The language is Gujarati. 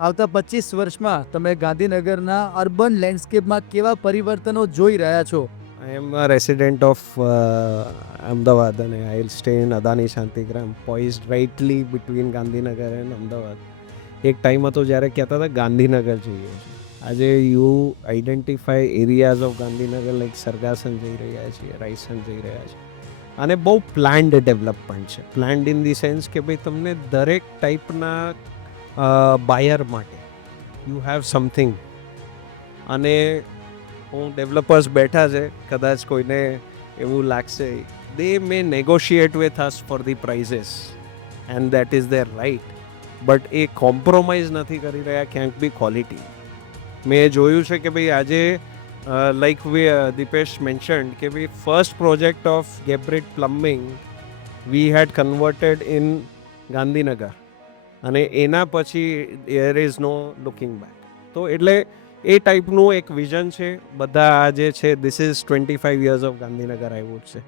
આવતા 25 વર્ષમાં તમે ગાંધીનગરના અર્બન લેન્ડસ્કેપમાં કેવા પરિવર્તનો જોઈ રહ્યા છો? I am a resident of Ahmedabad and I'll stay in Adani Shantigram, poised rightly between Gandhinagar and Ahmedabad. એક ટાઈમ હતો જ્યારે કહેતા હતા ગાંધીનગર જોઈએ છે. આજે you identify areas of Gandhinagar like Sargasan જઈ રહ્યા છીએ, રાયસન જઈ રહ્યા છીએ. અને બહુ પ્લાન્ડ ડેવલપમેન્ટ છે. પ્લાન્ડ ઇન ધી સેન્સ કે ભાઈ તમને દરેક ટાઈપના બાયર માટે યુ હેવ સમથિંગ. અને હું ડેવલપર્સ બેઠા છે, કદાચ કોઈને એવું લાગશે they may negotiate with us for the prices and that is their right, but એ કોમ્પ્રોમાઇઝ નથી કરી રહ્યા ક્યાંક બી ક્વોલિટી. મેં જોયું છે કે ભાઈ આજે લાઈક દીપેશ મેન્શન્ડ કે ભાઈ ફર્સ્ટ પ્રોજેક્ટ ઓફ ગેબ્રિટ plumbing we had converted in Gandhinagar અને એના પછી there is no looking back. તો એટલે એ ટાઈપનું એક વિઝન છે. બધા આ જે છે this is 25 years of Gandhinagar I would say.